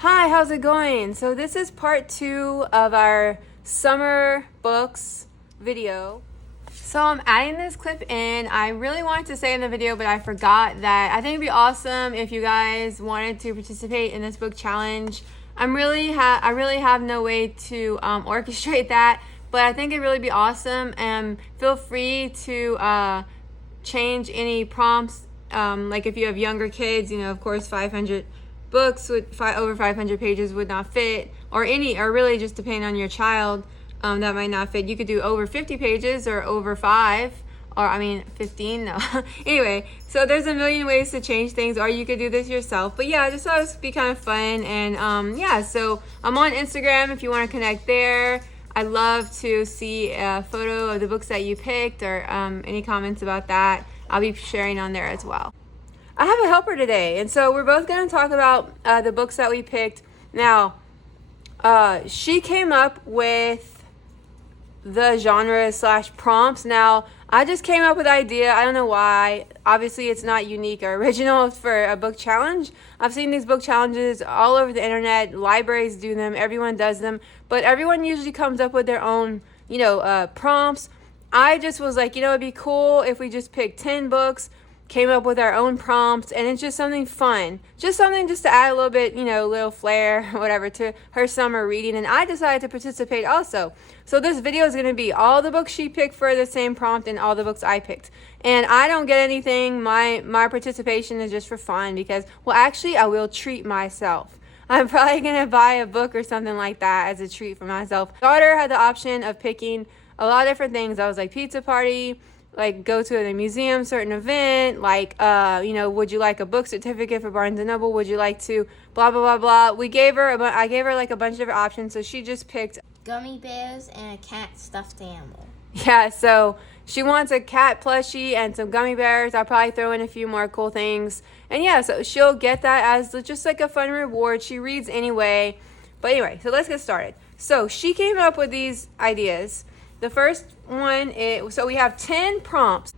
Hi, how's it going? So this is part 2 of our summer books video. So I'm adding this clip in. I really wanted to say in the video, but I forgot that I think it'd be awesome if you guys wanted to participate in this book challenge. I really have no way to orchestrate that, but I think it'd really be awesome. And feel free to change any prompts. Like if you have younger kids, of course 500 books with over 500 pages would not fit, or really just depending on your child, that might not fit. You could do over 50 pages or over 15. No. Anyway, so there's a million ways to change things, or you could do this yourself. But yeah, I just thought it would be kind of fun. And so I'm on Instagram if you want to connect there. I'd love to see a photo of the books that you picked, or any comments about that. I'll be sharing on there as well. I have a helper today, and so we're both going to talk about the books that we picked. Now, she came up with the genre / prompts. Now, I just came up with the idea. I don't know why. Obviously, it's not unique or original for a book challenge. I've seen these book challenges all over the internet. Libraries do them. Everyone does them. But everyone usually comes up with their own, prompts. I just was like, it'd be cool if we just picked 10 books, came up with our own prompts, and it's just something fun. Just something just to add a little bit, little flair or whatever to her summer reading. And I decided to participate also. So this video is going to be all the books she picked for the same prompt and all the books I picked. And I don't get anything. My participation is just for fun because, actually, I will treat myself. I'm probably going to buy a book or something like that as a treat for myself. My daughter had the option of picking a lot of different things. I was like pizza party, like go to a museum, certain event, like, would you like a book certificate for Barnes & Noble? Would you like to blah, blah, blah, blah. I gave her like a bunch of different options, so she just picked gummy bears and a cat stuffed animal. Yeah, so she wants a cat plushie and some gummy bears. I'll probably throw in a few more cool things. And yeah, so she'll get that as just like a fun reward. She reads anyway. But anyway, so let's get started. So she came up with these ideas. The first one is, so we have 10 prompts.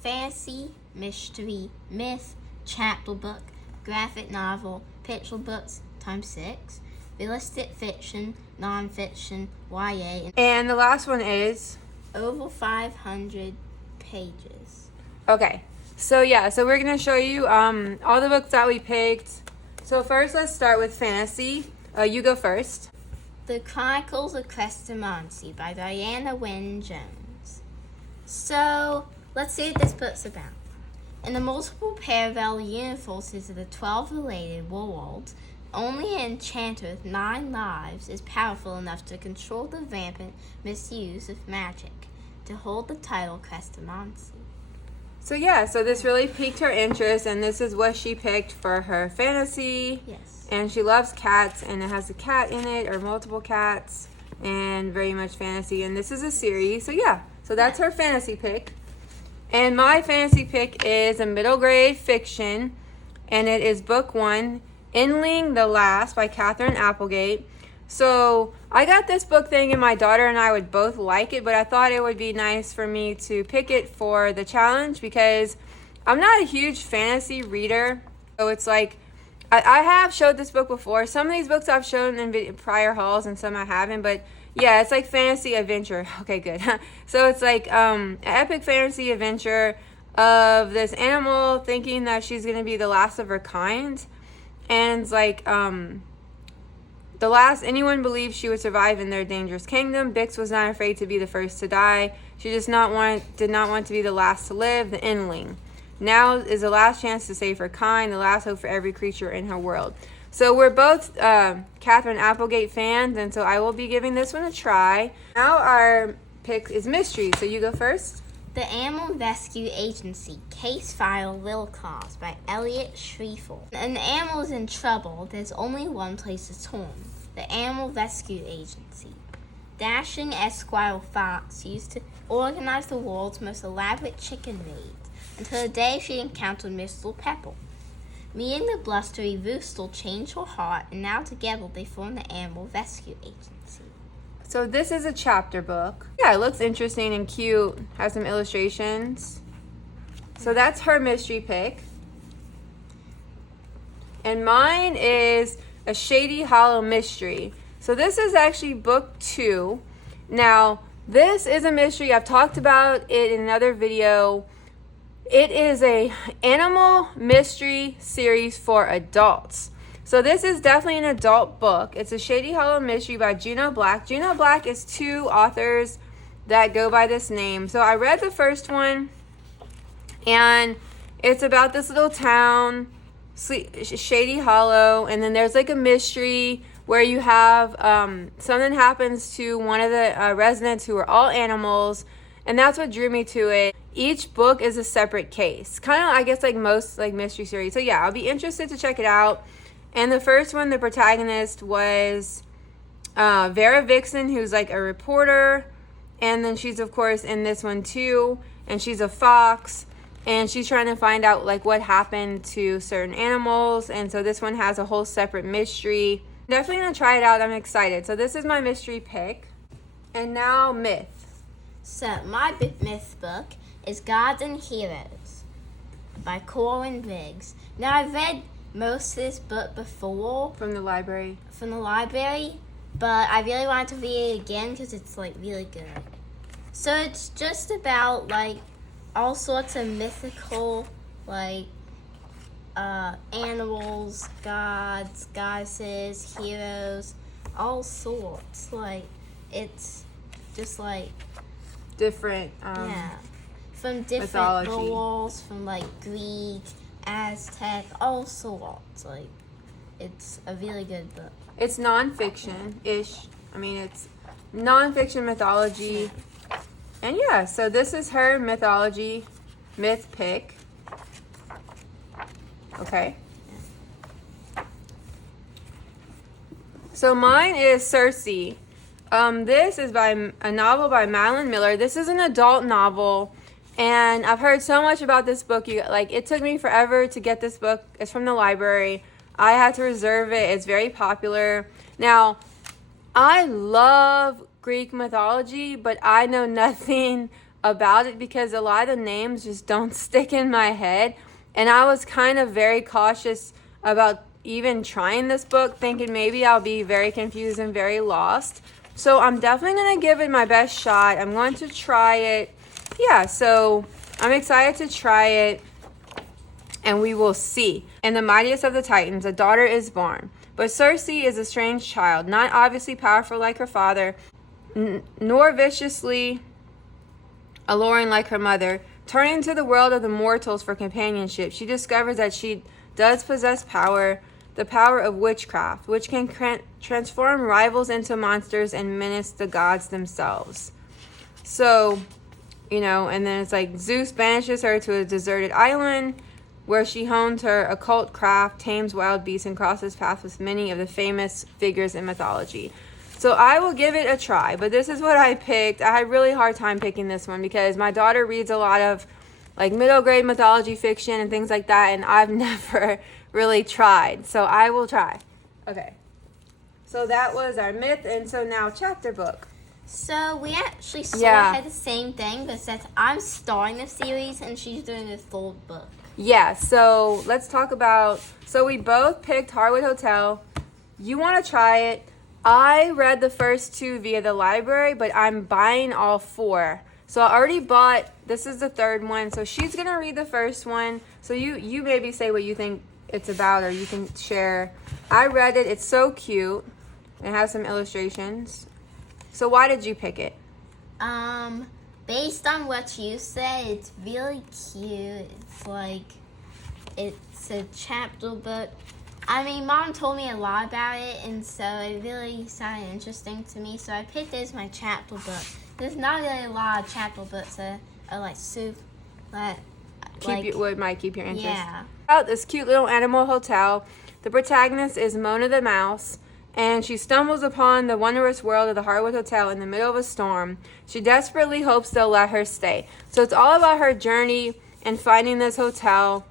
Fantasy, mystery, myth, chapter book, graphic novel, picture books times 6, realistic fiction, non-fiction, YA, and the last one is over 500 pages. Okay, so yeah, so we're going to show you all the books that we picked. So first, let's start with fantasy. You go first. The Chronicles of Chrestomanci by Diana Wynne Jones. So, let's see what this book's about. In the multiple parallel universes of the 12 related worlds, only an enchanter with 9 lives is powerful enough to control the rampant misuse of magic, to hold the title Chrestomanci. So this really piqued her interest, and this is what she picked for her fantasy. Yes. And she loves cats, and it has a cat in it, or multiple cats, and very much fantasy. And this is a series, so that's her fantasy pick. And my fantasy pick is a middle grade fiction, and it is book 1, Endling the Last by Catherine Applegate. So I got this book thinking my daughter and I would both like it, but I thought it would be nice for me to pick it for the challenge because I'm not a huge fantasy reader. So it's like, I have showed this book before. Some of these books I've shown in prior hauls and some I haven't, but yeah, it's like fantasy adventure. Okay, good. So it's like an epic fantasy adventure of this animal thinking that she's going to be the last of her kind. And it's like the last anyone believed she would survive in their dangerous kingdom. Bix was not afraid to be the first to die. She just did not want to be the last to live, the endling. Now is the last chance to save her kind, the last hope for every creature in her world. So we're both Catherine Applegate fans, and so I will be giving this one a try. Now our pick is mystery, so you go first. The Animal Rescue Agency, Case File Lil Cause by Elliot Schriefel. When an animal is in trouble, there's only one place to turn, the Animal Rescue Agency. Dashing Esquire Fox used to organize the world's most elaborate chicken raid, until the day she encountered Mr. Pepper. Meeting the blustery rooster changed her heart, and now together they form the Animal Rescue Agency. So this is a chapter book. Yeah, it looks interesting and cute. Has some illustrations. So that's her mystery pick. And mine is A Shady Hollow Mystery. So this is actually book 2. Now, this is a mystery. I've talked about it in another video. It is a animal mystery series for adults. So this is definitely an adult book. It's A Shady Hollow Mystery by Juno Black. Juno Black is 2 authors that go by this name. So I read the first one, and it's about this little town, Shady Hollow, and then there's like a mystery where you have something happens to one of the residents who are all animals, and that's what drew me to it. Each book is a separate case, kind of I guess like most like mystery series. So yeah, I'll be interested to check it out. And the first one, the protagonist was Vera Vixen, who's like a reporter, and then she's of course in this one too, and she's a fox, and she's trying to find out like what happened to certain animals. And so this one has a whole separate mystery. Definitely gonna try it out. I'm excited. So this is my mystery pick. And now myth. So my myth book is Gods and Heroes by Corwin Riggs. Now I've read most of this book before From the library, but I really wanted to read it again because it's like really good. So it's just about like all sorts of mythical like animals, gods, goddesses, heroes, all sorts. Like it's just like different from different mythology. roles, from like Greek, Aztec, all sorts. Like it's a really good book. It's nonfiction-ish. I mean, it's nonfiction mythology. And yeah, so this is her mythology myth pick. Okay. So mine is Circe. This is by a novel by Madeline Miller. This is an adult novel, and I've heard so much about this book. It took me forever to get this book. It's from the library. I had to reserve it. It's very popular. Now, I love Greek mythology, but I know nothing about it because a lot of the names just don't stick in my head. And I was kind of very cautious about even trying this book, thinking maybe I'll be very confused and very lost. So I'm definitely going to give it my best shot. I'm going to try it. Yeah, so I'm excited to try it, and we will see. In the mightiest of the Titans, a daughter is born. But Circe is a strange child, not obviously powerful like her father, nor viciously alluring like her mother. Turning to the world of the mortals for companionship, she discovers that she does possess power, the power of witchcraft, which can transform rivals into monsters and menace the gods themselves. So, and then it's like Zeus banishes her to a deserted island where she hones her occult craft, tames wild beasts, and crosses paths with many of the famous figures in mythology. So I will give it a try, but this is what I picked. I had a really hard time picking this one because my daughter reads a lot of like middle grade mythology fiction and things like that, and I've never really tried. So I will try. Okay. So that was our myth, and so now chapter book. So we actually sort of had the same thing, but since I'm starting the series and she's doing the full book. Yeah, so let's talk about, so we both picked Harwood Hotel. You want to try it. I read the first 2 via the library, but I'm buying all 4. So I already bought, this is the 3rd one, so she's going to read the first one. So you maybe say what you think it's about, or you can share. I read it. It's so cute. It has some illustrations. So why did you pick it? Based on what you said, it's really cute. It's like, it's a chapter book. I mean, Mom told me a lot about it, and so it really sounded interesting to me. So I picked it as my chapter book. There's not really a lot of chapter books that are like soup, that might keep your interest. Yeah. About this cute little animal hotel. The protagonist is Mona the mouse, and she stumbles upon the wondrous world of the Harwood Hotel in the middle of a storm. She desperately hopes they'll let her stay. So it's all about her journey and finding this hotel,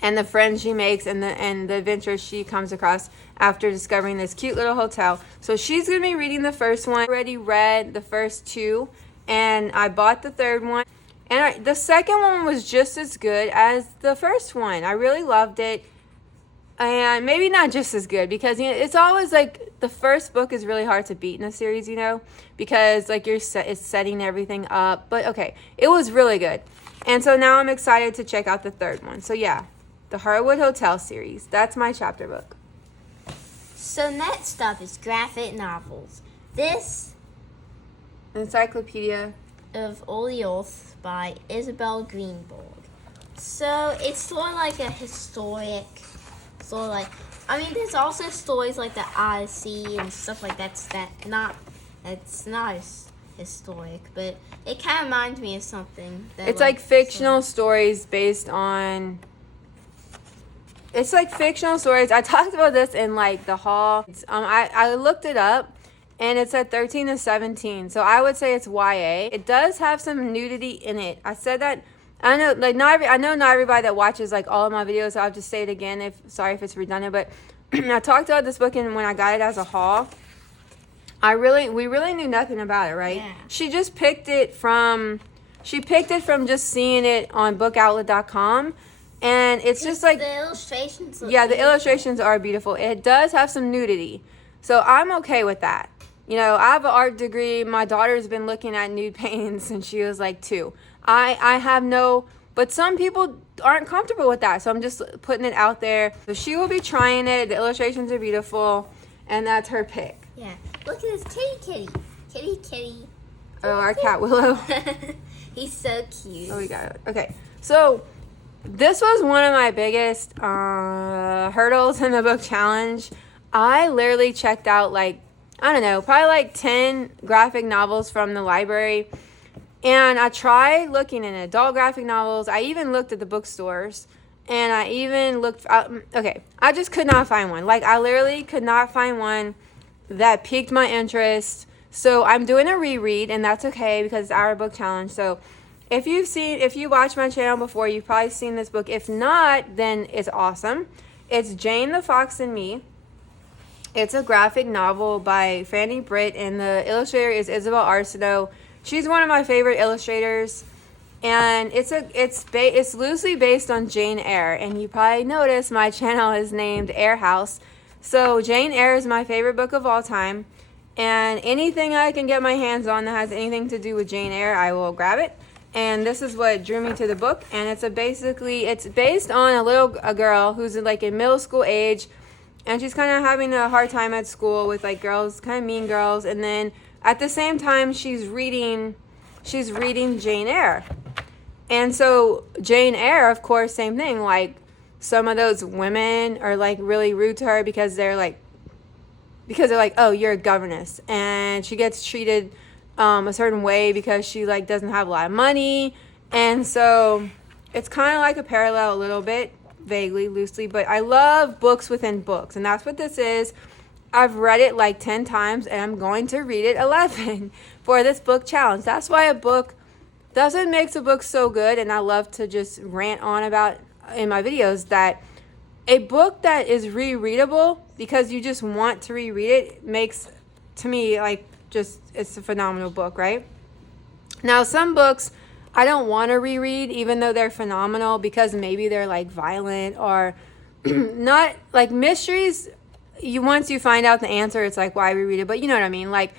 and the friends she makes, and the adventures she comes across after discovering this cute little hotel. So she's going to be reading the first one. I already read the first 2, and I bought the 3rd one. And the second one was just as good as the first one. I really loved it. and maybe not just as good, because it's always like the first book is really hard to beat in a series, because like it's setting everything up. But okay, it was really good, and so now I'm excited to check out the third one. So yeah, the Heartwood Hotel series. That's my chapter book. So next up is graphic novels. This Encyclopedia of Old Earth by Isabel Greenberg. So it's sort of like a historic, there's also stories like the Odyssey and stuff like that. It's not as historic, but it kind of reminds me of something. It's like fictional stories based on. It's like fictional stories. I talked about this in like the hall. I looked it up, and it's at 13 to 17. So I would say it's YA. It does have some nudity in it. I said that. I know, like I know not everybody that watches like all of my videos. So I'll just say it again. Sorry if it's redundant, but I talked about this book, and when I got it as a haul, we really knew nothing about it, right? Yeah. She picked it from just seeing it on bookoutlet.com, and it's just like the illustrations. The illustrations are beautiful. It does have some nudity, so I'm okay with that. I have an art degree. My daughter's been looking at nude paintings since she was like 2. I have but some people aren't comfortable with that, so I'm just putting it out there. So she will be trying it. The illustrations are beautiful, and that's her pick. Yeah, look at this kitty. Oh, our cat Willow. He's so cute. Oh, we got it. Okay, so this was one of my biggest hurdles in the book challenge. I literally checked out probably 10 graphic novels from the library. And I tried looking in adult graphic novels. I even looked at the bookstores. And I even looked I just could not find one. Like, I literally could not find one that piqued my interest. So I'm doing a reread, and that's okay because it's our book challenge. So if you watched my channel before, you've probably seen this book. If not, then it's awesome. It's Jane the Fox and Me. It's a graphic novel by Franny Britt, and the illustrator is Isabel Arsenault. She's one of my favorite illustrators, and it's loosely based on Jane Eyre. And you probably noticed my channel is named Eyre House. So Jane Eyre is my favorite book of all time, and anything I can get my hands on that has anything to do with Jane Eyre, I will grab it. And this is what drew me to the book, and it's based on a girl who's in middle school age, and she's kind of having a hard time at school with like girls, kind of mean girls, and then at the same time she's reading Jane Eyre. And so Jane Eyre, of course, same thing, like some of those women are like really rude to her because they're like, oh, you're a governess, and she gets treated a certain way because she like doesn't have a lot of money. And so it's kind of like a parallel a little bit, vaguely, loosely, but I love books within books, and that's what this is. I've read it like 10 times, and I'm going to read it 11 for this book challenge. That's why that's what makes a book so good, and I love to just rant on about in my videos that a book that is rereadable because you just want to reread it makes, to me, it's a phenomenal book, right? Now, some books I don't want to reread, even though they're phenomenal, because maybe they're like violent or not, like mysteries. Once you find out the answer, it's like, why reread it? But you know what I mean? Like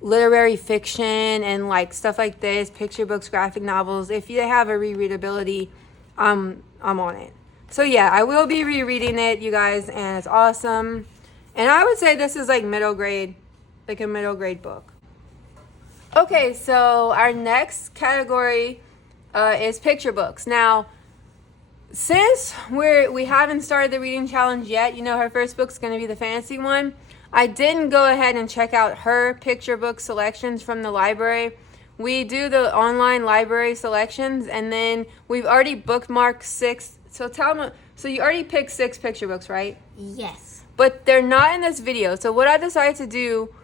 literary fiction and like stuff like this, picture books, graphic novels. If they have a rereadability, I'm on it. So yeah, I will be rereading it, you guys, and it's awesome. And I would say this is like middle grade, like a middle grade book. Okay, so our next category is picture books. Now, since we haven't started the reading challenge yet, her first book's going to be the fantasy one. I didn't go ahead and check out her picture book selections from the library. We do the online library selections, and then we've already bookmarked 6. So you already picked 6 picture books, right? Yes. But they're not in this video. So what I decided to do,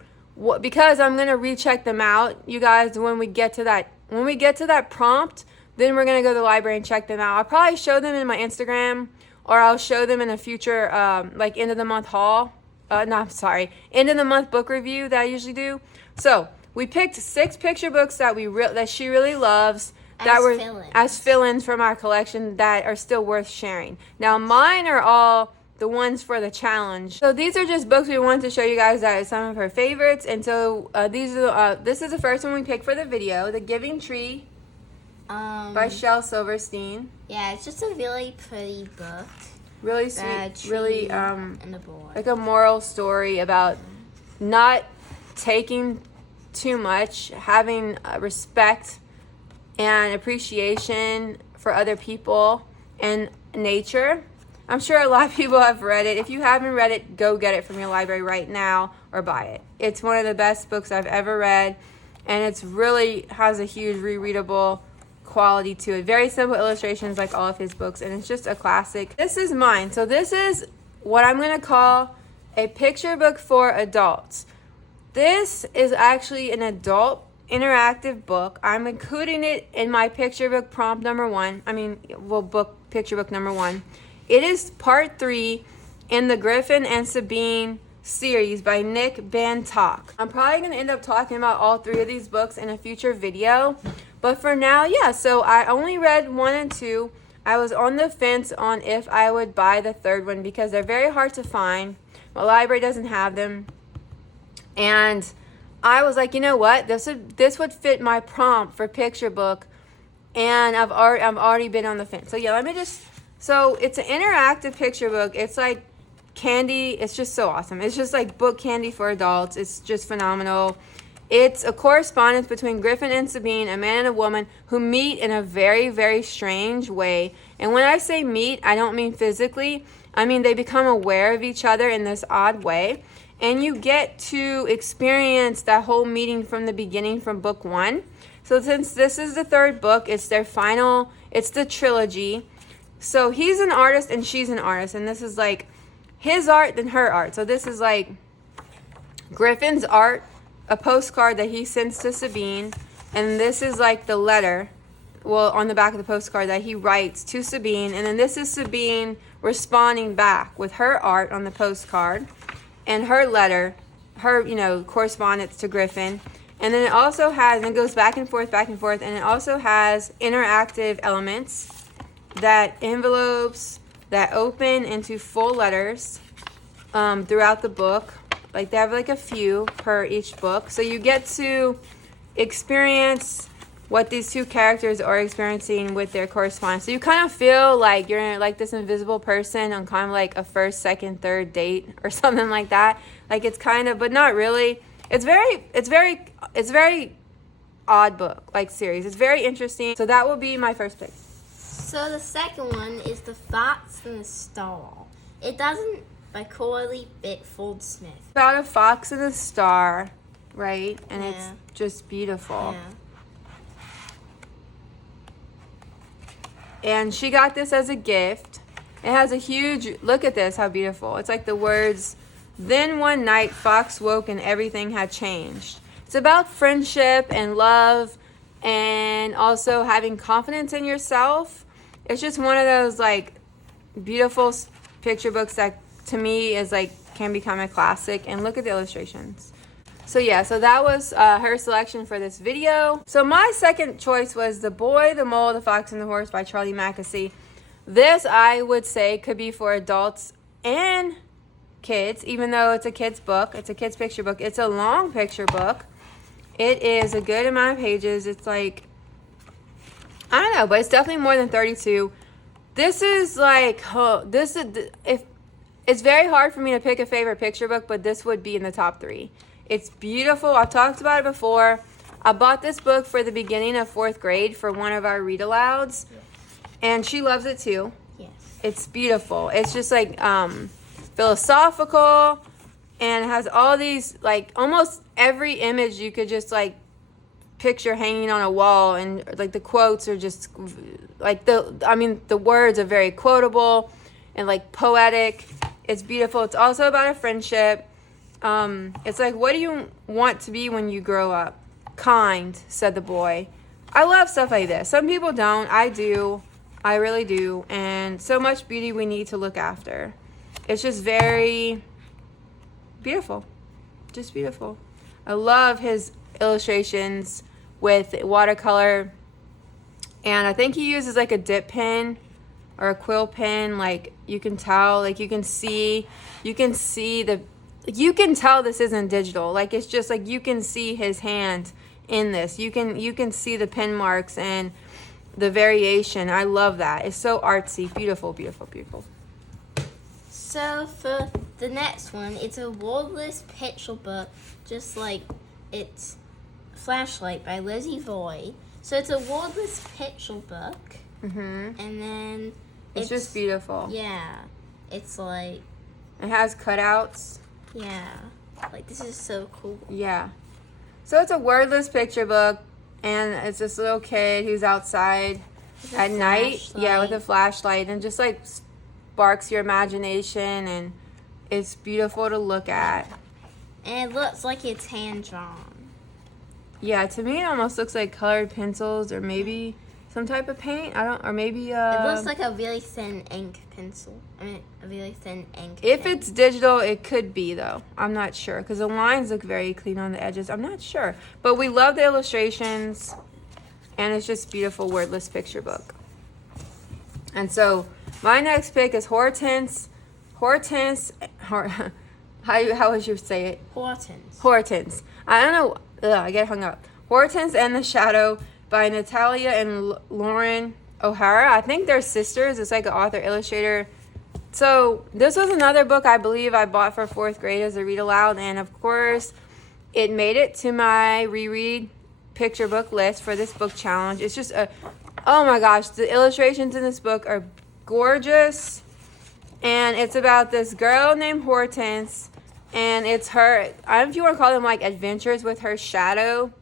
because I'm going to recheck them out, you guys, when we get to that prompt, then we're going to go to the library and check them out. I'll probably show them in my Instagram, or I'll show them in a future, end of the month haul. End of the month book review that I usually do. So we picked 6 picture books that she really loves, as fill-ins from our collection that are still worth sharing. Now mine are all the ones for the challenge. So these are just books we wanted to show you guys that are some of her favorites. And so this is the first one we picked for the video, The Giving Tree by Shel Silverstein. Yeah, it's just a really pretty book. Really sweet, really and a boy. like a moral story about not taking too much, having respect and appreciation for other people and nature. I'm sure a lot of people have read it. If you haven't read it, go get it from your library right now or buy it. It's one of the best books I've ever read, and it's really has a huge rereadable quality to it. Very simple illustrations like all of his books, and it's just a classic. This is mine. So this is what I'm going to call a picture book for adults. This is actually an adult interactive book. I'm including it in my picture book prompt number 1. Picture book number 1. It is part 3 in the Griffin and Sabine series by Nick Van Tock. I'm probably going to end up talking about all 3 of these books in a future video. But for now, yeah, so I only read 1 and 2. I was on the fence on if I would buy the 3rd one because they're very hard to find. My library doesn't have them. And I was like, you know what? This would fit my prompt for picture book. And I've already been on the fence. So yeah, so it's an interactive picture book. It's like candy. It's just so awesome. It's just like book candy for adults. It's just phenomenal. It's a correspondence between Griffin and Sabine, a man and a woman, who meet in a very, very strange way. And when I say meet, I don't mean physically. I mean they become aware of each other in this odd way. And you get to experience that whole meeting from the beginning from book 1. So since this is the 3rd book, it's the trilogy. So he's an artist and she's an artist. And this is like his art and her art. So this is like Griffin's art, a postcard that he sends to Sabine. And this is like the letter, on the back of the postcard that he writes to Sabine. And then this is Sabine responding back with her art on the postcard and her letter, her, correspondence to Griffin. And then it also has, and it goes back and forth, and it also has interactive elements, that envelopes that open into full letters throughout the book. Like they have like a few per each book. So you get to experience what these 2 characters are experiencing with their correspondence. So you kind of feel like you're like this invisible person on kind of like a 1st, 2nd, 3rd date or something like that. Like it's kind of, but not really. It's very odd book, like series. It's very interesting. So that will be my first pick. So the second one is The Fox and the Star. It doesn't by Corley Bitfold Smith. About a fox and a star, right? And yeah. It's just beautiful. Yeah. And she got this as a gift. It has a huge, look at this, how beautiful. It's like the words, "Then one night Fox woke and everything had changed." It's about friendship and love and also having confidence in yourself. It's just one of those like beautiful picture books that to me is like can become a classic. And look at the illustrations. So yeah, so that was her selection for this video. So my second choice was The Boy, the Mole, the Fox, and the Horse by Charlie Mackesy. This I would say could be for adults and kids, even though it's a kid's book. It's a kid's picture book. It's a long picture book. It is a good amount of pages. It's like, I don't know, but it's definitely more than 32. This is like, it's very hard for me to pick a favorite picture book, but this would be in the top 3. It's beautiful. I've talked about it before. I bought this book for the beginning of 4th grade for one of our read alouds, and she loves it too. Yes. It's beautiful. It's just like philosophical, and it has all these, like almost every image you could just like picture hanging on a wall, and like the quotes are just like the words are very quotable and like poetic. It's beautiful. It's also about a friendship. It's like, what do you want to be when you grow up? Kind, said the boy. I love stuff like this. Some people don't. I do. I really do. And so much beauty we need to look after. It's just very beautiful. Just beautiful. I love his illustrations with watercolor. And I think he uses like a dip pen or a quill pen. Like, you can tell, like, you can tell this isn't digital. Like, it's just like you can see his hand in this. You can see the pen marks and the variation. I love that. It's so artsy. Beautiful, beautiful, beautiful. So for the next one, it's a wordless picture book, just like it's Flashlight by Lizzie Voy. So it's a wordless picture book. And then it's just beautiful. Yeah. It's like... It has cutouts. Yeah. Like, this is so cool. Yeah. So it's a wordless picture book, and it's this little kid who's outside at night. Yeah, with a flashlight, and just like sparks your imagination, and it's beautiful to look at. And it looks like it's hand-drawn. Yeah, to me it almost looks like colored pencils or maybe some type of paint. Or maybe it looks like a really thin ink pencil. I mean, a really thin ink If pen. it's digital, it could be, though. I'm not sure, because the lines look very clean on the edges. I'm not sure. But we love the illustrations, and it's just beautiful wordless picture book. And so my next pick is Hortense. How would you say it? Hortense. I don't know. I get hung up. Hortense and the Shadow by Natalia and Lauren O'Hara. I think they're sisters. It's like an author-illustrator. So this was another book I believe I bought for 4th grade as a read aloud. And, of course, it made it to my reread picture book list for this book challenge. It's just oh my gosh, the illustrations in this book are gorgeous. And it's about this girl named Hortense, and it's her, I don't know if you want to call them like adventures with her shadow.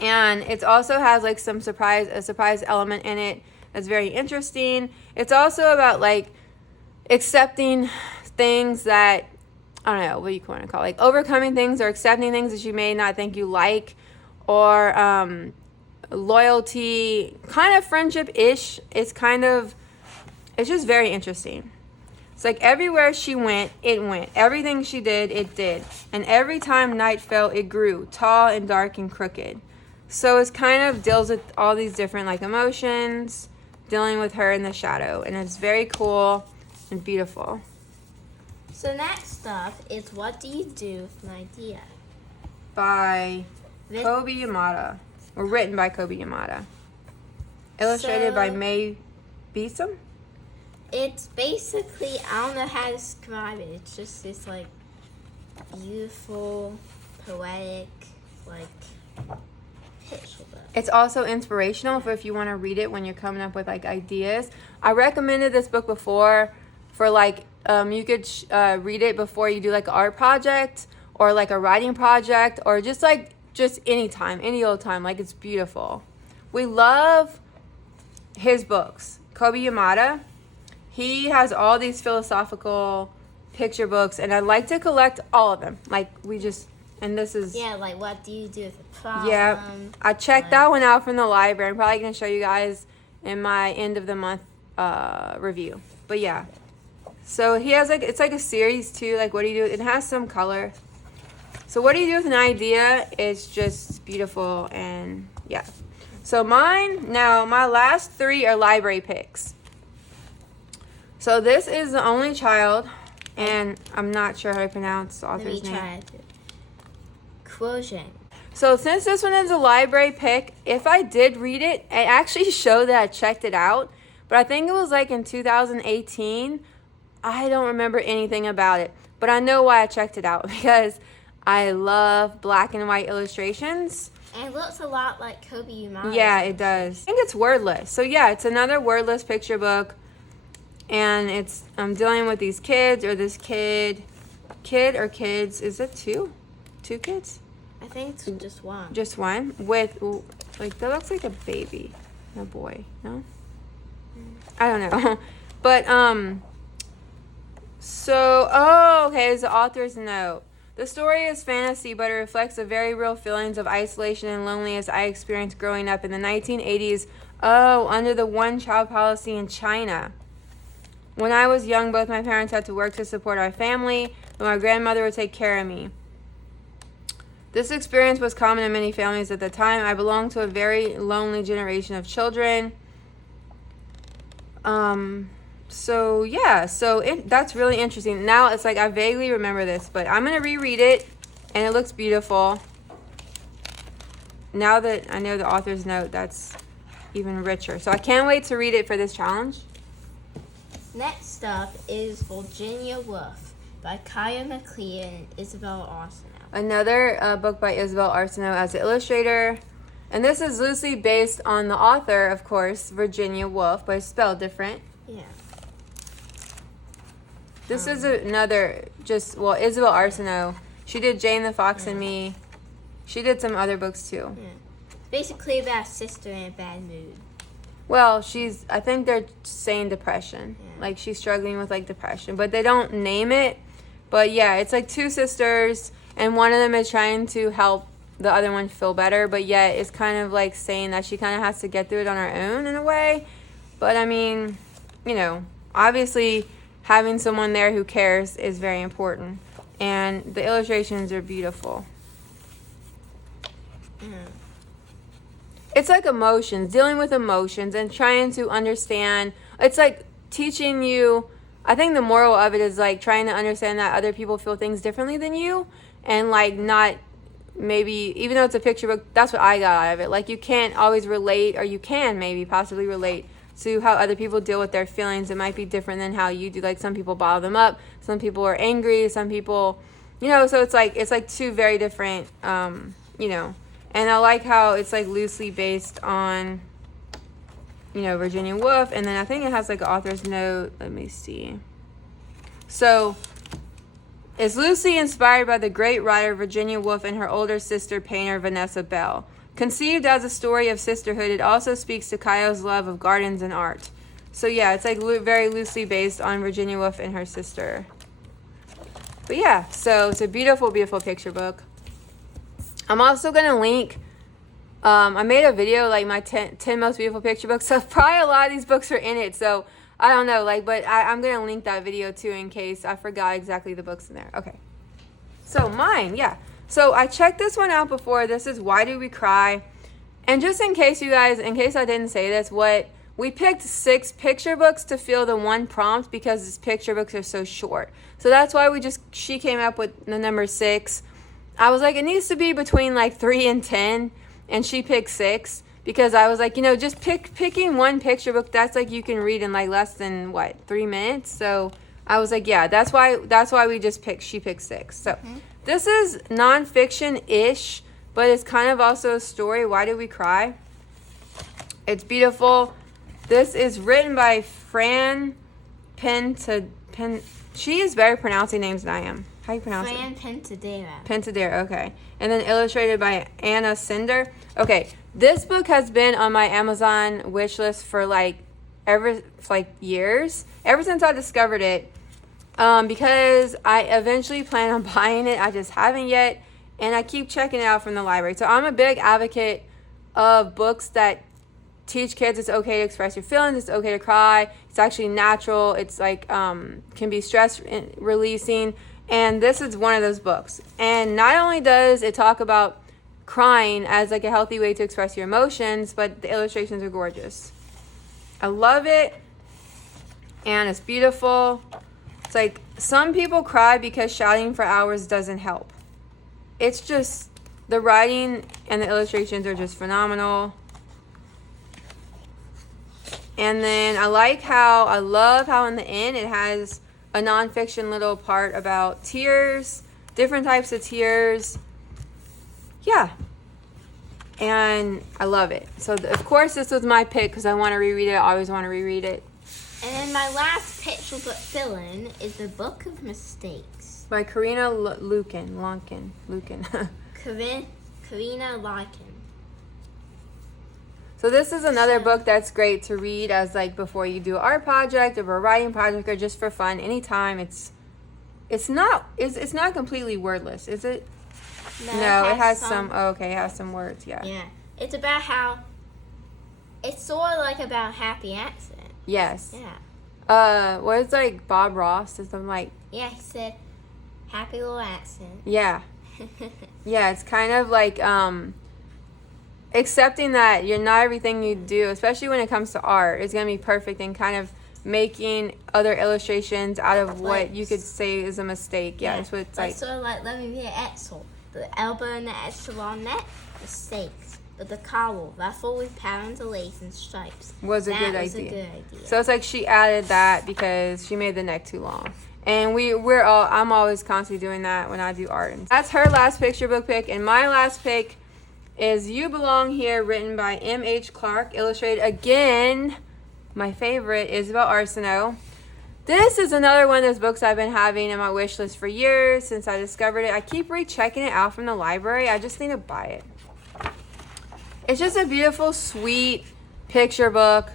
And it also has like a surprise element in it that's very interesting. It's also about like accepting things that, I don't know what you want to call it, like overcoming things or accepting things that you may not think you like, or loyalty, kind of friendship-ish. It's just very interesting. It's like everywhere she went, it went. Everything she did, it did. And every time night fell, it grew, tall and dark and crooked. So it's kind of deals with all these different like emotions, dealing with her in the shadow. And it's very cool and beautiful. So next up is What Do You Do With an Idea? By Kobe Yamada. Or written by Kobe Yamada. Illustrated by May Beeson. It's basically, I don't know how to describe it. It's just this like beautiful, poetic, like picture book. It's also inspirational for if you want to read it when you're coming up with like ideas. I recommended this book before for like you could read it before you do like an art project or like a writing project, or just any time, any old time. Like, it's beautiful. We love his books. Kobe Yamada, he has all these philosophical picture books, and I'd like to collect all of them. Like, and this is... Yeah, like, what do you do with a problem? Yeah, I checked that one out from the library. I'm probably going to show you guys in my end of the month review. But yeah. So he has, like, it's like a series, too. Like, what do you do? It has some color. So what do you do with an idea? It's just beautiful, and yeah. So my last 3 are library picks. So this is The Only Child, and I'm not sure how to pronounce the author's name. Let me try it. Quotient. So since this one is a library pick, if I did read it, it actually showed that I checked it out, but I think it was like in 2018. I don't remember anything about it, but I know why I checked it out, because I love black and white illustrations. And it looks a lot like Kobe Yamada. Yeah, it does. I think it's wordless. So yeah, it's another wordless picture book. And it's dealing with these kids, or this kid or kids. Is it 2? 2 kids? I think it's just one. Just one? With, like, that looks like a baby. A boy. No? I don't know. But, okay, it's the author's note. The story is fantasy, but it reflects the very real feelings of isolation and loneliness I experienced growing up in the 1980s, under the one-child policy in China. When I was young, both my parents had to work to support our family, but my grandmother would take care of me. This experience was common in many families at the time. I belonged to a very lonely generation of children. So yeah, that's really interesting. Now it's like I vaguely remember this, but I'm gonna reread it, and it looks beautiful. Now that I know the author's note, that's even richer. So I can't wait to read it for this challenge. Next up is Virginia Woolf by Kaya McLeod and Isabel Arsenault. Another book by Isabel Arsenault as the illustrator. And this is loosely based on the author, of course, Virginia Woolf, but it's spelled different. Yeah. This is another, Isabel Arsenault. She did Jane the Fox and Me. She did some other books too. Yeah. Basically about a sister in a bad mood. Well, I think they're saying depression. Yeah. Like she's struggling with like depression, but they don't name it. But yeah, it's like two sisters, and one of them is trying to help the other one feel better, but yet it's kind of like saying that she kind of has to get through it on her own in a way. But I mean, obviously having someone there who cares is very important, and the illustrations are beautiful. It's like emotions, dealing with emotions and trying to understand. It's like teaching you, I think the moral of it is like trying to understand that other people feel things differently than you, and like not maybe, even though it's a picture book, that's what I got out of it. Like you can't always relate, or you can maybe possibly relate to how other people deal with their feelings. It might be different than how you do. Like some people bottle them up, some people are angry, some people, so it's like two very different, and I like how it's like loosely based on, Virginia Woolf, and then I think it has like an author's note. Let me see. So it's loosely inspired by the great writer Virginia Woolf and her older sister painter Vanessa Bell. Conceived as a story of sisterhood, it also speaks to Kayo's love of gardens and art. So yeah, it's like very loosely based on Virginia Woolf and her sister. But yeah, so it's a beautiful, beautiful picture book. I'm also going to link, I made a video, like my 10 most beautiful picture books. So probably a lot of these books are in it. So I don't know, but I'm going to link that video too in case I forgot exactly the books in there. Okay. So mine, yeah. So I checked this one out before. This is Why Do We Cry? And just in case I didn't say this, we picked 6 picture books to fill the one prompt because these picture books are so short. So that's why she came up with the number 6. I was like, it needs to be between like 3 and 10, and she picked 6 because I was like, just picking one picture book, that's like you can read in like less than 3 minutes. So I was like, yeah, that's why she picked 6. So this is nonfiction-ish, but it's kind of also a story. Why Do We Cry? It's beautiful. This is written by Fran She is better pronouncing names than I am. How do you pronounce Fran it? Pentadera. Pentadera, okay. And then illustrated by Anna Cinder. Okay, this book has been on my Amazon wish list for years. Ever since I discovered it. Because I eventually plan on buying it. I just haven't yet. And I keep checking it out from the library. So I'm a big advocate of books that teach kids it's okay to express your feelings, it's okay to cry, it's actually natural, it's like can be stress releasing, and this is one of those books. And not only does it talk about crying as like a healthy way to express your emotions, but the illustrations are gorgeous. I love it, and it's beautiful. It's like some people cry because shouting for hours doesn't help. It's just the writing and the illustrations are just phenomenal. And then I love how in the end it has a nonfiction little part about tears, different types of tears. Yeah. And I love it. So, of course, this was my pick because I want to reread it. I always want to reread it. And then my last picture book fill-in is The Book of Mistakes. By Karina Lukin. Karina Larkin. So this is another book that's great to read as like before you do an art project or a writing project or just for fun anytime. It's not completely wordless, is it? No, it has some. Oh, okay, it has some words. Yeah. Yeah, it's about how. It's sort of like about happy accent. Yes. Yeah. What is like Bob Ross or something like? Yeah, he said, "Happy little accent." Yeah. Yeah, it's kind of like accepting that you're not everything you do, especially when it comes to art, is going to be perfect, and kind of making other illustrations out of what you could say is a mistake. Yeah, that's what it's like. Sort of like, let me be an Etzel. The elbow in the echelon net, mistakes. But the cowl, ruffled with patterns of lace and stripes. Was a good idea. So it's like she added that because she made the neck too long. And I'm always constantly doing that when I do art. And that's her last picture book pick. And my last pick is You Belong Here, written by M.H. Clark, illustrated again. My favorite, Isabel Arsenault. This is another one of those books I've been having in my wish list for years since I discovered it. I keep rechecking it out from the library. I just need to buy it. It's just a beautiful, sweet picture book.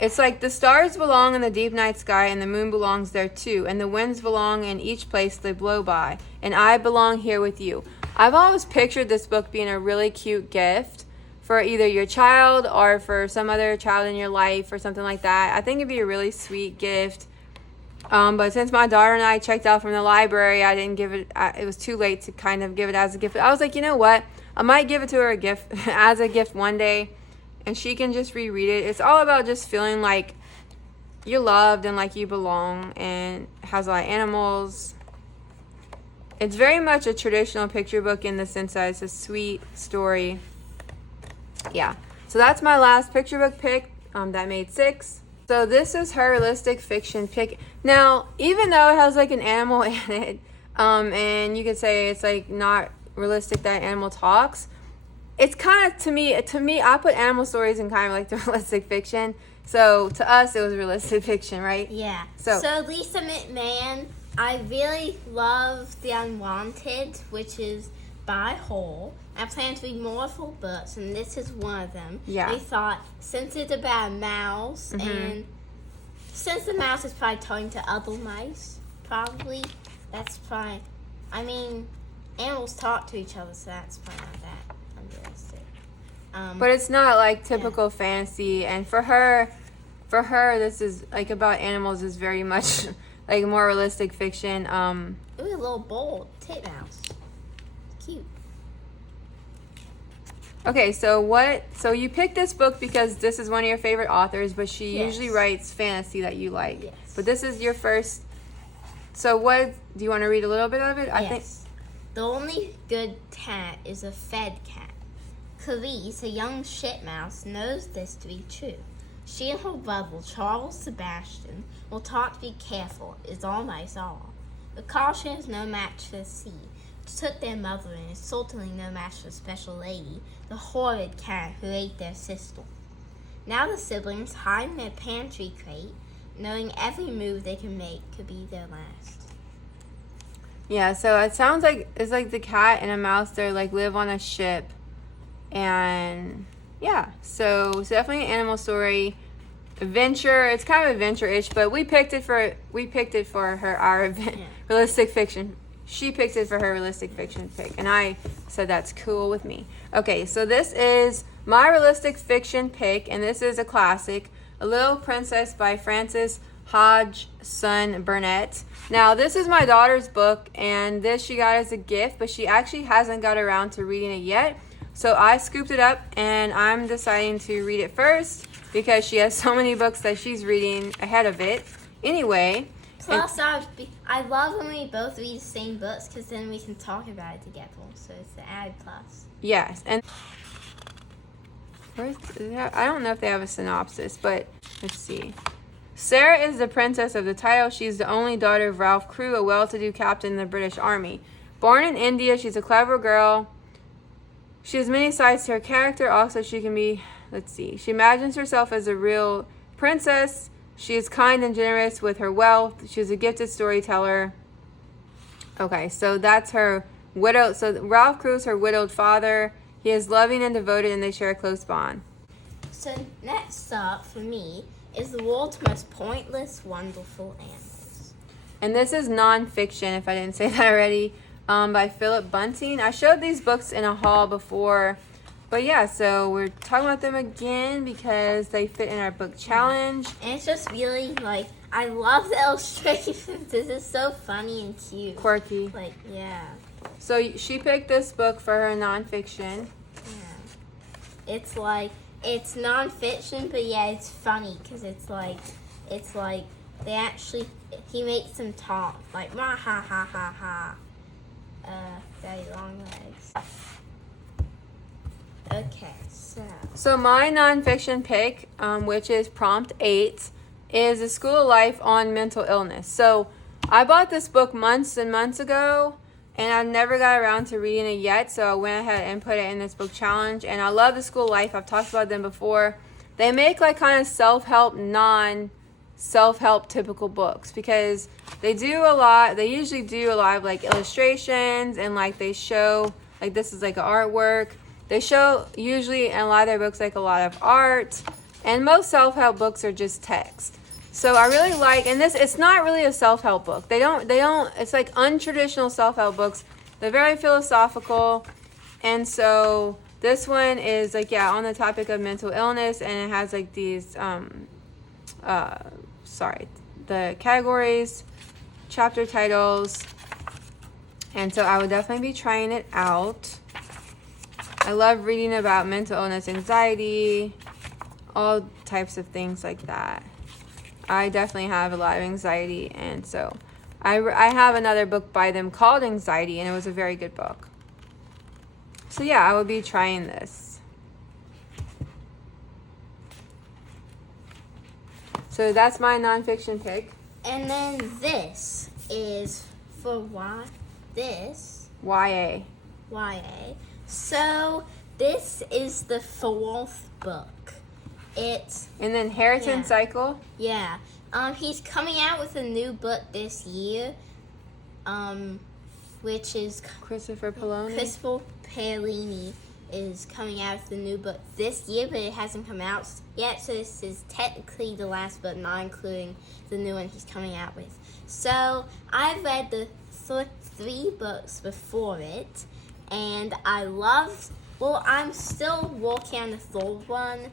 It's like the stars belong in the deep night sky, and the moon belongs there too, and the winds belong in each place they blow by, and I belong here with you. I've always pictured this book being a really cute gift for either your child or for some other child in your life or something like that. I think it'd be a really sweet gift. But since my daughter and I checked out from the library, I didn't give it. It was too late to kind of give it as a gift. I was like, you know what? I might give it to her a gift as a gift one day, and she can just reread it. It's all about just feeling like you're loved and like you belong, and has a lot of animals. It's very much a traditional picture book in the sense that it's a sweet story. Yeah, so that's my last picture book pick. That made 6. So this is her realistic fiction pick. Now, even though it has like an animal in it, and you could say it's like not realistic that animal talks, it's kind of, to me, I put animal stories in kind of like the realistic fiction. So to us, it was realistic fiction, right? Yeah. So Lisa McMahon, I really love The Unwanted, which is by Hole. I plan to read more full books, and this is one of them. Yeah. We thought, since it's about a mouse, and since the mouse is probably talking to other mice, that's probably, I mean, animals talk to each other, so that's probably not that unrealistic. But it's not like typical fantasy, and for her, this is like about animals is very much like more realistic fiction. It was a little bold titmouse. Cute. Okay, so you picked this book because this is one of your favorite authors, but she usually writes fantasy that you like. Yes. But this is your first. So what do you want to read a little bit of it? Yes. I think The only good cat is a fed cat. Clarice, a young shitmouse, knows this to be true. She and her brother, Charles Sebastian, will taught to be careful, as all mice are. The caution is no match for the sea. Took their mother and is certainly no match for Special Lady, the horrid cat who ate their sister. Now the siblings hide in their pantry crate, knowing every move they can make could be their last. Yeah, so it sounds like it's like the cat and a mouse, they're like live on a ship. And yeah, so it's definitely an animal story. Adventure, it's kind of adventure-ish, but we picked it for our realistic fiction. She picked it for her realistic fiction pick, and I said that's cool with me. Okay, so this is my realistic fiction pick, and this is a classic, A Little Princess by Frances Hodgson Burnett. Now, this is my daughter's book, and this she got as a gift, but she actually hasn't got around to reading it yet. So I scooped it up, and I'm deciding to read it first because she has so many books that she's reading ahead of it. Anyway. Plus, I love when we both read the same books because then we can talk about it together. So it's the added plus. Yes, and I don't know if they have a synopsis, but let's see. Sarah is the princess of the title. She's the only daughter of Ralph Crewe, a well-to-do captain in the British Army. Born in India, she's a clever girl. She has many sides to her character. Also, she can be, she imagines herself as a real princess. She is kind and generous with her wealth. She's a gifted storyteller. Okay, so that's her widow. So Ralph Crewe's her widowed father. He is loving and devoted, and they share a close bond. So next up for me is The World's Most Pointless, Wonderful Animals. And this is nonfiction, if I didn't say that already, by Philip Bunting. I showed these books in a haul before. But yeah, so we're talking about them again because they fit in our book challenge. And it's just really, I love the illustrations. This is so funny and cute. Quirky. Yeah. So she picked this book for her nonfiction. Yeah. It's like it's nonfiction, but yeah, it's funny because it's like they actually he makes them talk like ha ha ha ha ha. Daddy long legs. Okay, So my nonfiction pick, which is prompt 8, is A School of Life on Mental Illness. So I bought this book months and months ago, and I never got around to reading it yet, so I went ahead and put it in this book challenge. And I love The School of Life. I've talked about them before. They make like kind of self-help, non-self-help typical books because they usually do a lot of like illustrations, and like they show, like this is like an artwork. They show usually in a lot of their books like a lot of art, and most self-help books are just text. So I really like, and it's not really a self-help book. They don't, it's like untraditional self-help books. They're very philosophical. And so this one is like, yeah, on the topic of mental illness, and it has like these, the categories, chapter titles. And so I would definitely be trying it out. I love reading about mental illness, anxiety, all types of things like that. I definitely have a lot of anxiety, and so I have another book by them called Anxiety, and it was a very good book. So yeah, I will be trying this. So that's my nonfiction pick. And then this is for what? This YA. YA. So this is the 4th book. It's An Inheritance Cycle. Yeah. He's coming out with a new book this year. Which is Christopher Paolini. Christopher Paolini is coming out with a new book this year, but it hasn't come out yet. So this is technically the last book, not including the new one he's coming out with. So I've read the 3 books before it, and I loved. Well, I'm still working on the 3rd one.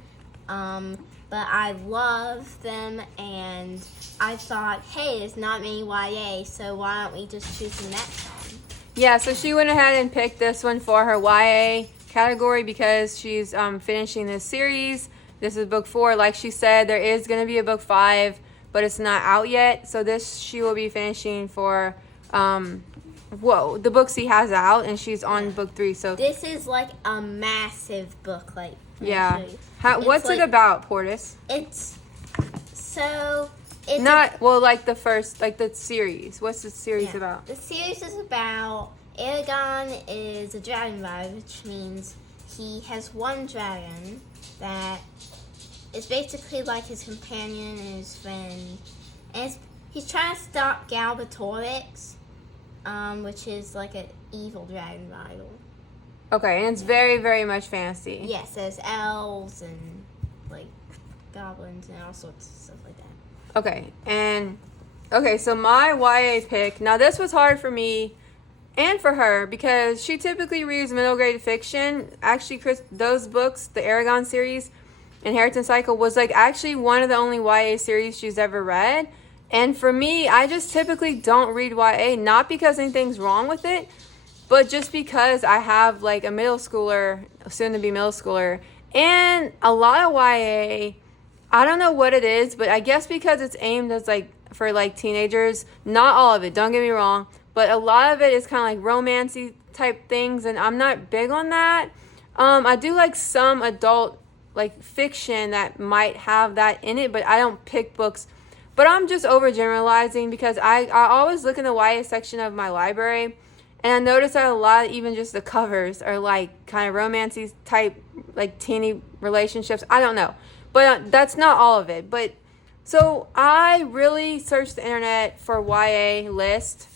But I love them, and I thought, hey, there's not many YA, so why don't we just choose the next one? Yeah, so she went ahead and picked this one for her YA category because she's finishing this series. This is book 4. Like she said, there is going to be a book 5, but it's not out yet. So this she will be finishing for the books he has out, and she's on book 3. So this is like a massive book, like. Yeah. What's it about, Portis? It's like the first, like the series. What's the series about? The series is about Aragon is a dragon rider, which means he has one dragon that is basically like his companion and his friend. And he's trying to stop Galbatorix, which is like an evil dragon rider. Okay, and it's very, very much fantasy. Yes, there's elves and like goblins and all sorts of stuff like that. Okay, so my YA pick. Now this was hard for me and for her because she typically reads middle grade fiction. Actually, those books, the Aragon series, Inheritance Cycle, was like actually one of the only YA series she's ever read. And for me, I just typically don't read YA, not because anything's wrong with it, but just because I have like a middle schooler, soon to be middle schooler, and a lot of YA, I don't know what it is, but I guess because it's aimed as like for like teenagers, not all of it, don't get me wrong, but a lot of it is kind of like romancy type things, and I'm not big on that. I do like some adult like fiction that might have that in it, but I don't pick books. But I'm just overgeneralizing because I always look in the YA section of my library, and I noticed that a lot of even just the covers are like kind of romancy type, like teeny relationships. I don't know. But that's not all of it. But so I really searched the internet for YA list,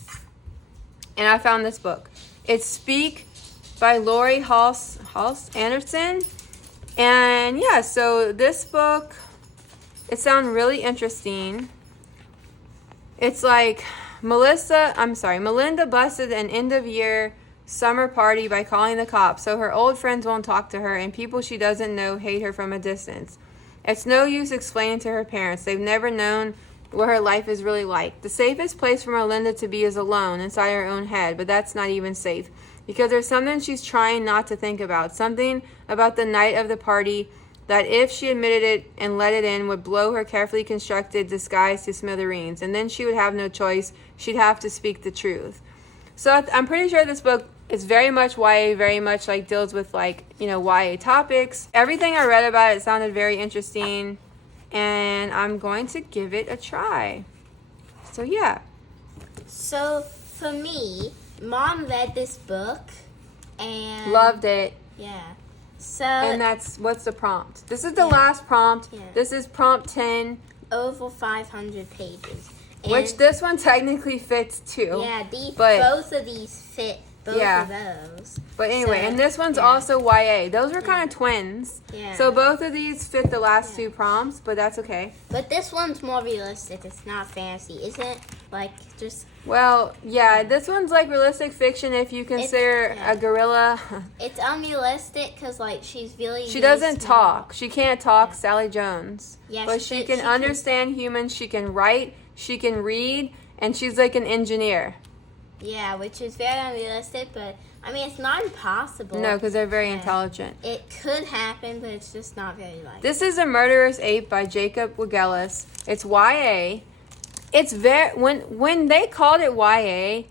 and I found this book. It's Speak by Lori Halse Anderson. And yeah, so this book, it sounds really interesting. It's like Melinda busted an end-of-year summer party by calling the cops, so her old friends won't talk to her, and people she doesn't know hate her from a distance. It's no use explaining to her parents. They've never known what her life is really like. The safest place for Melinda to be is alone, inside her own head, but that's not even safe. because there's something she's trying not to think about. Something about the night of the party that if she admitted it and let it in would blow her carefully constructed disguise to smithereens. And then she would have no choice. She'd have to speak the truth. So I'm pretty sure this book is very much YA, very much like deals with like, YA topics. Everything I read about it sounded very interesting. And I'm going to give it a try. So yeah. So for me, Mom read this book and loved it. Yeah. So and what's the prompt? This is the last prompt. Yeah. This is prompt 10. Over 500 pages. Which this one technically fits too. Yeah, but both of these fit both of those. But anyway, and this one's also YA. Those were kind of twins. Yeah. So both of these fit the last two prompts, but that's okay. But this one's more realistic. It's not fantasy, isn't it? Like just. Well, yeah, this one's like realistic fiction if you consider a gorilla. It's unrealistic because like she's really. She really doesn't small. talk. She can't talk, Sally Jones. Yeah, but she can understand humans. She can write. She can read, and she's like an engineer. Yeah, which is very unrealistic, but I mean it's not impossible. No, because they're very intelligent. It could happen, but it's just not very likely. This is A Murderous Ape by Jacob Wigelis. It's YA. It's very when they called it YA,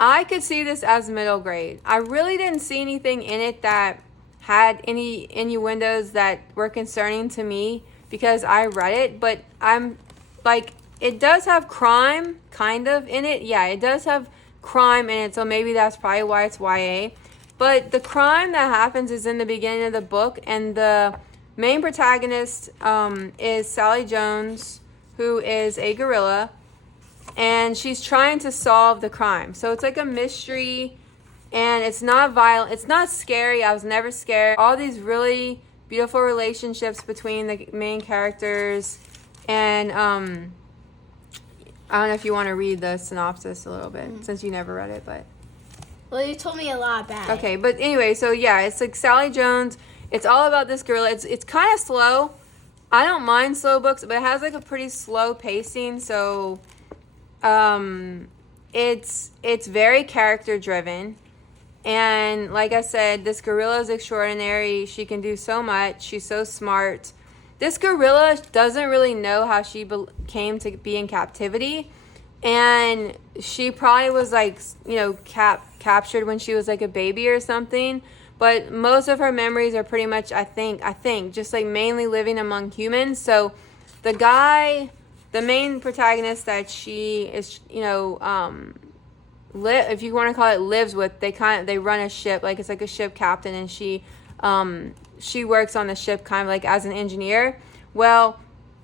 I could see this as middle grade. I really didn't see anything in it that had any innuendos that were concerning to me because I read it, but I'm like it does have crime kind of in it. Yeah, it does have crime in it, so maybe that's probably why it's YA. But the crime that happens is in the beginning of the book, and the main protagonist is Sally Jones, who is a gorilla, and she's trying to solve the crime. So it's like a mystery, and it's not violent. It's not scary. I was never scared. All these really beautiful relationships between the main characters, and I don't know if you want to read the synopsis a little bit, since you never read it, but. Well, you told me a lot about it. Okay, but anyway, so yeah, it's like Sally Jones. It's all about this gorilla. It's kind of slow. I don't mind slow books, but it has like a pretty slow pacing, so it's very character driven. And like I said, this gorilla is extraordinary. She can do so much. She's so smart. This gorilla doesn't really know how she came to be in captivity, and she probably was like, captured when she was like a baby or something. But most of her memories are pretty much, I think, just like mainly living among humans. So the main protagonist that she is, if you want to call it lives with, they run a ship, like it's like a ship captain, and she works on the ship kind of like as an engineer. Well,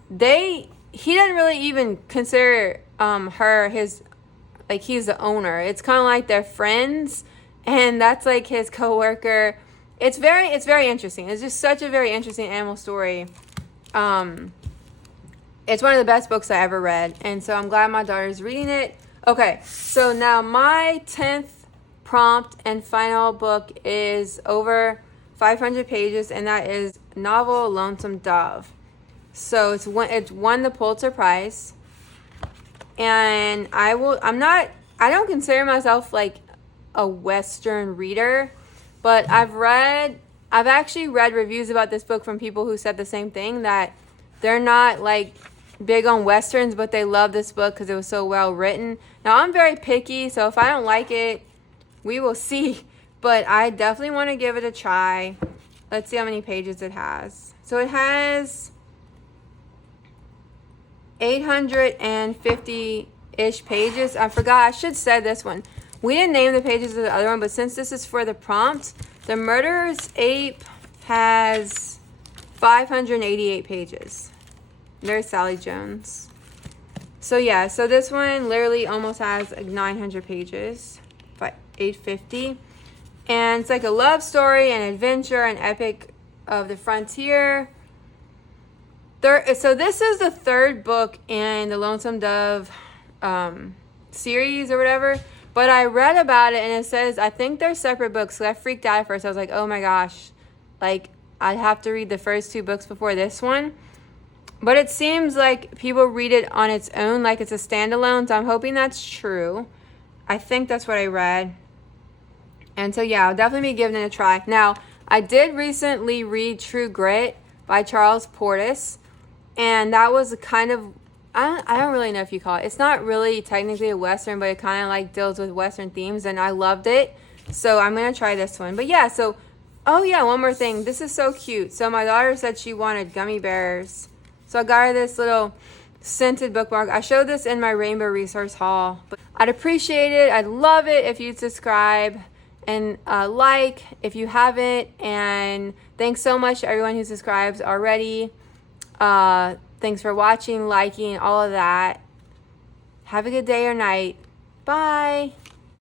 he didn't really even consider her he's the owner. It's kind of like they're friends, and that's like his coworker. It's very interesting. It's just such a very interesting animal story. It's one of the best books I ever read, and so I'm glad my daughter's reading it. Okay, so now my 10th prompt and final book is over 500 pages, and that is novel Lonesome Dove. So it's won the Pulitzer Prize, and I don't consider myself like a Western reader, but I've actually read reviews about this book from people who said the same thing, that they're not like big on Westerns, but they love this book because it was so well written. Now I'm very picky, so if I don't like it, we will see, but I definitely want to give it a try. Let's see how many pages it has. So it has 850-ish pages. I forgot, I should say this one. We didn't name the pages of the other one, but since this is for the prompt, The Murderous Ape has 588 pages. There's Sally Jones. So yeah, so this one literally almost has like 900 pages, but 850. And it's like a love story, an adventure, an epic of the frontier. So this is the third book in the Lonesome Dove series or whatever. But I read about it, and it says, I think they're separate books. So I freaked out at first. I was like, oh my gosh. Like, I'd have to read the first two books before this one. But it seems like people read it on its own, like it's a standalone. So I'm hoping that's true. I think that's what I read. And so yeah, I'll definitely be giving it a try. Now, I did recently read True Grit by Charles Portis, and that was kind of, I don't really know if you call it. It's not really technically a Western, but it kind of like deals with Western themes, and I loved it. So I'm going to try this one. But yeah, so, oh yeah, one more thing. This is so cute. So my daughter said she wanted gummy bears. So I got her this little scented bookmark. I showed this in my Rainbow Resource haul. But I'd appreciate it. I'd love it if you'd subscribe and like if you haven't. And thanks so much to everyone who subscribes already. Thanks for watching, liking, all of that. Have a good day or night. Bye.